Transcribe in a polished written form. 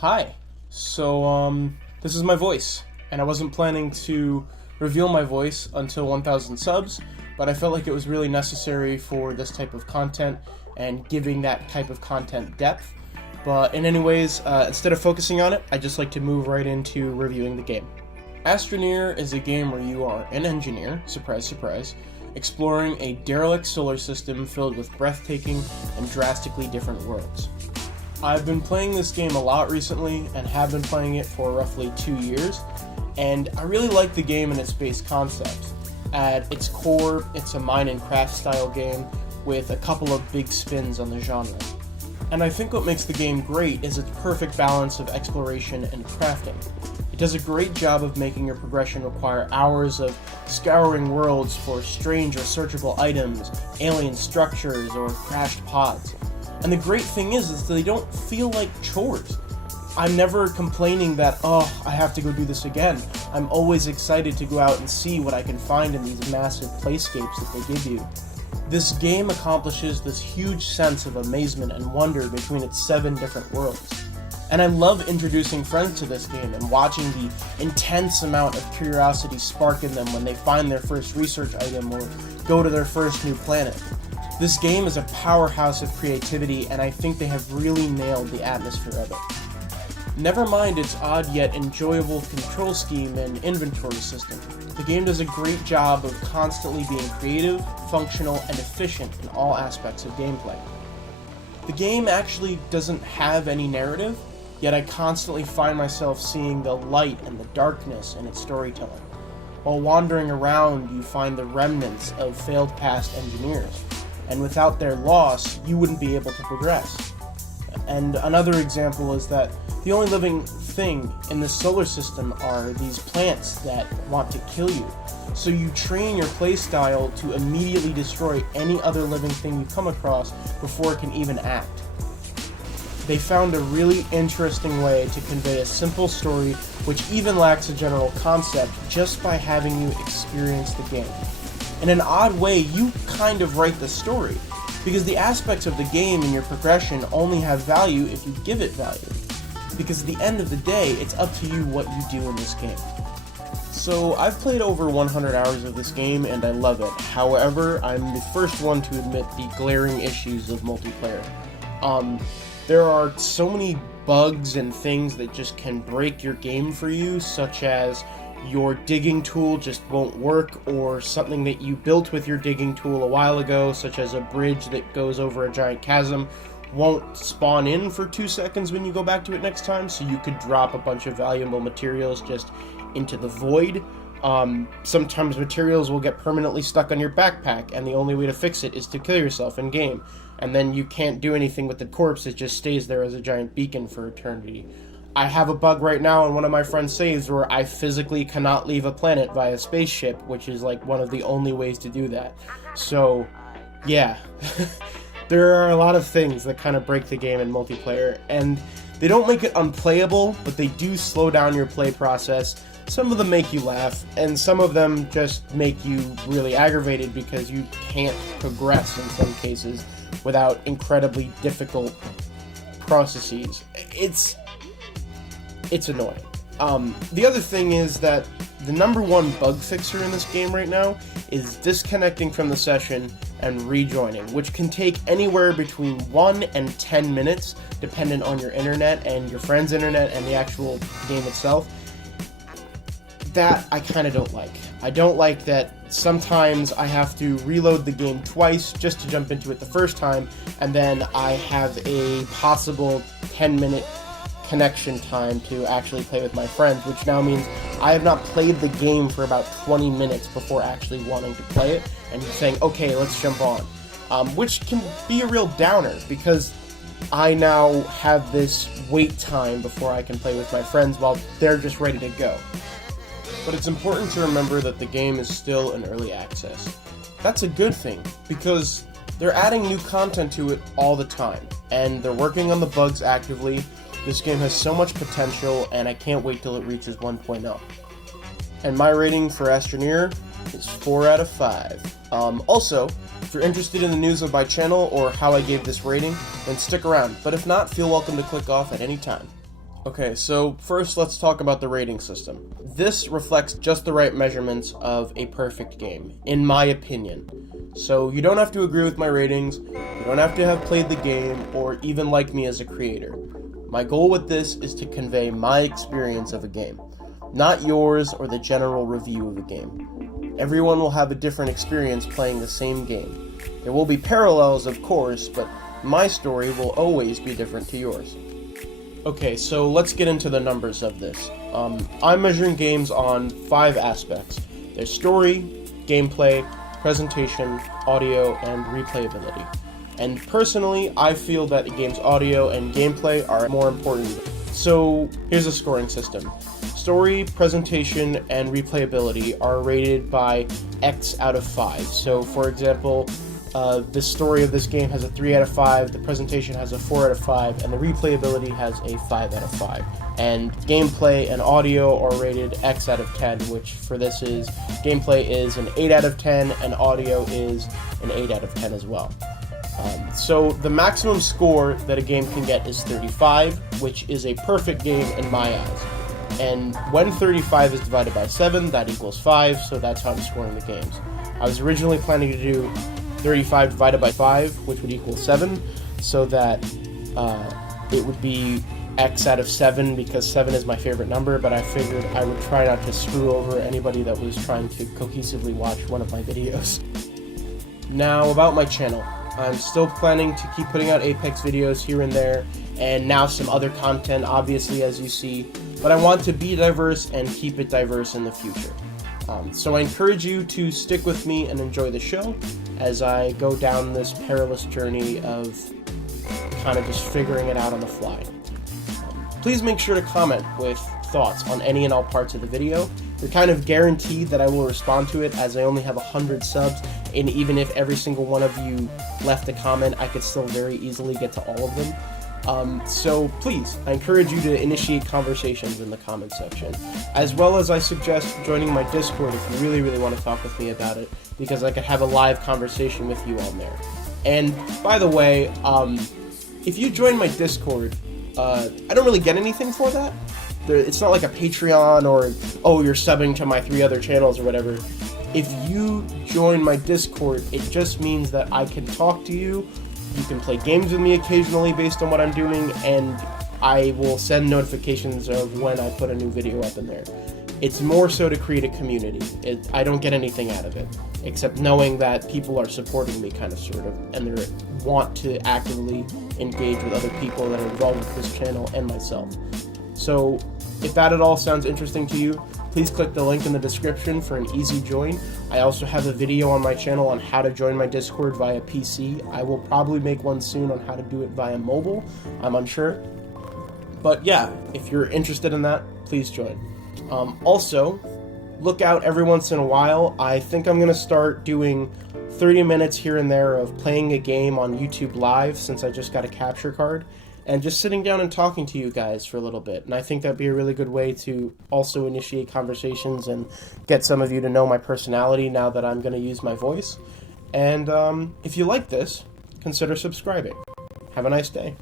Hi. This is my voice, and I wasn't planning to reveal my voice until 1,000 subs, but I felt like it was really necessary for this type of content and giving that type of content depth. But in any ways, instead of focusing on it, I just like to move right into reviewing the game. Astroneer is a game where you are an engineer, surprise, surprise, exploring a derelict solar system filled with breathtaking and drastically different worlds. I've been playing this game a lot recently and have been playing it for roughly 2 years, and I really like the game and its base concept. At its core, it's a mine and craft style game with a couple of big spins on the genre. And I think what makes the game great is its perfect balance of exploration and crafting. It does a great job of making your progression require hours of scouring worlds for strange or searchable items, alien structures, or crashed pods. And the great thing is that they don't feel like chores. I'm never complaining that, I have to go do this again. I'm always excited to go out and see what I can find in these massive playscapes that they give you. This game accomplishes this huge sense of amazement and wonder between its 7 different worlds. And I love introducing friends to this game and watching the intense amount of curiosity spark in them when they find their first research item or go to their first new planet. This game is a powerhouse of creativity, and I think they have really nailed the atmosphere of it. Never mind its odd yet enjoyable control scheme and inventory system. The game does a great job of constantly being creative, functional, and efficient in all aspects of gameplay. The game actually doesn't have any narrative, yet I constantly find myself seeing the light and the darkness in its storytelling. While wandering around, you find the remnants of failed past engineers, and without their loss, you wouldn't be able to progress. And another example is that the only living thing in the solar system are these plants that want to kill you. So you train your playstyle to immediately destroy any other living thing you come across before it can even act. They found a really interesting way to convey a simple story which even lacks a general concept just by having you experience the game. In an odd way, you kind of write the story, because the aspects of the game and your progression only have value if you give it value. Because at the end of the day, it's up to you what you do in this game. So I've played over 100 hours of this game and I love it. However, I'm the first one to admit the glaring issues of multiplayer. There are so many bugs and things that just can break your game for you, such as your digging tool just won't work, or something that you built with your digging tool a while ago, such as a bridge that goes over a giant chasm, won't spawn in for 2 seconds when you go back to it next time, so you could drop a bunch of valuable materials just into the void. Sometimes materials will get permanently stuck on your backpack, and the only way to fix it is to kill yourself in-game, and then you can't do anything with the corpse, it just stays there as a giant beacon for eternity. I have a bug right now in one of my friend's saves where I physically cannot leave a planet via spaceship, which is like one of the only ways to do that. So, yeah. There are a lot of things that kind of break the game in multiplayer, and they don't make it unplayable, but they do slow down your play process. Some of them make you laugh, and some of them just make you really aggravated because you can't progress in some cases without incredibly difficult processes. It's annoying. The other thing is that the number one bug fixer in this game right now is disconnecting from the session and rejoining, which can take anywhere between 1 and 10 minutes, dependent on your internet and your friend's internet and the actual game itself. That I kind of don't like. I don't like that sometimes I have to reload the game twice just to jump into it the first time, and then I have a possible 10-minute connection time to actually play with my friends, which now means I have not played the game for about 20 minutes before actually wanting to play it and saying, okay, let's jump on. Which can be a real downer, because I now have this wait time before I can play with my friends while they're just ready to go. But it's important to remember that the game is still in early access. That's a good thing, because they're adding new content to it all the time, and they're working on the bugs actively. This game has so much potential, and I can't wait till it reaches 1.0. And my rating for Astroneer is 4 out of 5. Also, if you're interested in the news of my channel or how I gave this rating, then stick around, but if not, feel welcome to click off at any time. Okay, so first let's talk about the rating system. This reflects just the right measurements of a perfect game, in my opinion. So you don't have to agree with my ratings, you don't have to have played the game, or even like me as a creator. My goal with this is to convey my experience of a game, not yours or the general review of a game. Everyone will have a different experience playing the same game. There will be parallels, of course, but my story will always be different to yours. Okay, so let's get into the numbers of this. I'm measuring games on 5 aspects. There's story, gameplay, presentation, audio, and replayability. And personally, I feel that a game's audio and gameplay are more important. So here's a scoring system. Story, presentation, and replayability are rated by X out of 5. So for example, the story of this game has a 3 out of 5, the presentation has a 4 out of 5, and the replayability has a 5 out of 5. And gameplay and audio are rated X out of 10, which for this is, gameplay is an 8 out of 10, and audio is an 8 out of 10 as well. So the maximum score that a game can get is 35, which is a perfect game in my eyes. And when 35 is divided by 7, that equals 5, so that's how I'm scoring the games. I was originally planning to do 35 divided by 5, which would equal 7, so that it would be X out of 7, because 7 is my favorite number, but I figured I would try not to screw over anybody that was trying to cohesively watch one of my videos. Now, about my channel. I'm still planning to keep putting out Apex videos here and there, and now some other content, obviously, as you see, but I want to be diverse and keep it diverse in the future. So I encourage you to stick with me and enjoy the show as I go down this perilous journey of kind of just figuring it out on the fly. Please make sure to comment with thoughts on any and all parts of the video. You're kind of guaranteed that I will respond to it, as I only have 100 subs, and even if every single one of you left a comment, I could still very easily get to all of them. So please, I encourage you to initiate conversations in the comment section, as well as I suggest joining my Discord if you really want to talk with me about it, because I could have a live conversation with you on there. And by the way, if you join my Discord, I don't really get anything for that. It's not like a Patreon or, oh, you're subbing to my 3 other channels or whatever. If you join my Discord, it just means that I can talk to you. You can play games with me occasionally based on what I'm doing, and I will send notifications of when I put a new video up in there. It's more so to create a community. I don't get anything out of it, except knowing that people are supporting me, kind of, sort of, and they want to actively engage with other people that are involved with this channel and myself. So, if that at all sounds interesting to you, please click the link in the description for an easy join. I also have a video on my channel on how to join my Discord via PC. I will probably make one soon on how to do it via mobile. I'm unsure. But yeah, if you're interested in that, please join. Also, look out every once in a while. I think I'm going to start doing 30 minutes here and there of playing a game on YouTube Live, since I just got a capture card, and just sitting down and talking to you guys for a little bit. And I think that'd be a really good way to also initiate conversations and get some of you to know my personality now that I'm going to use my voice. And if you like this, consider subscribing. Have a nice day.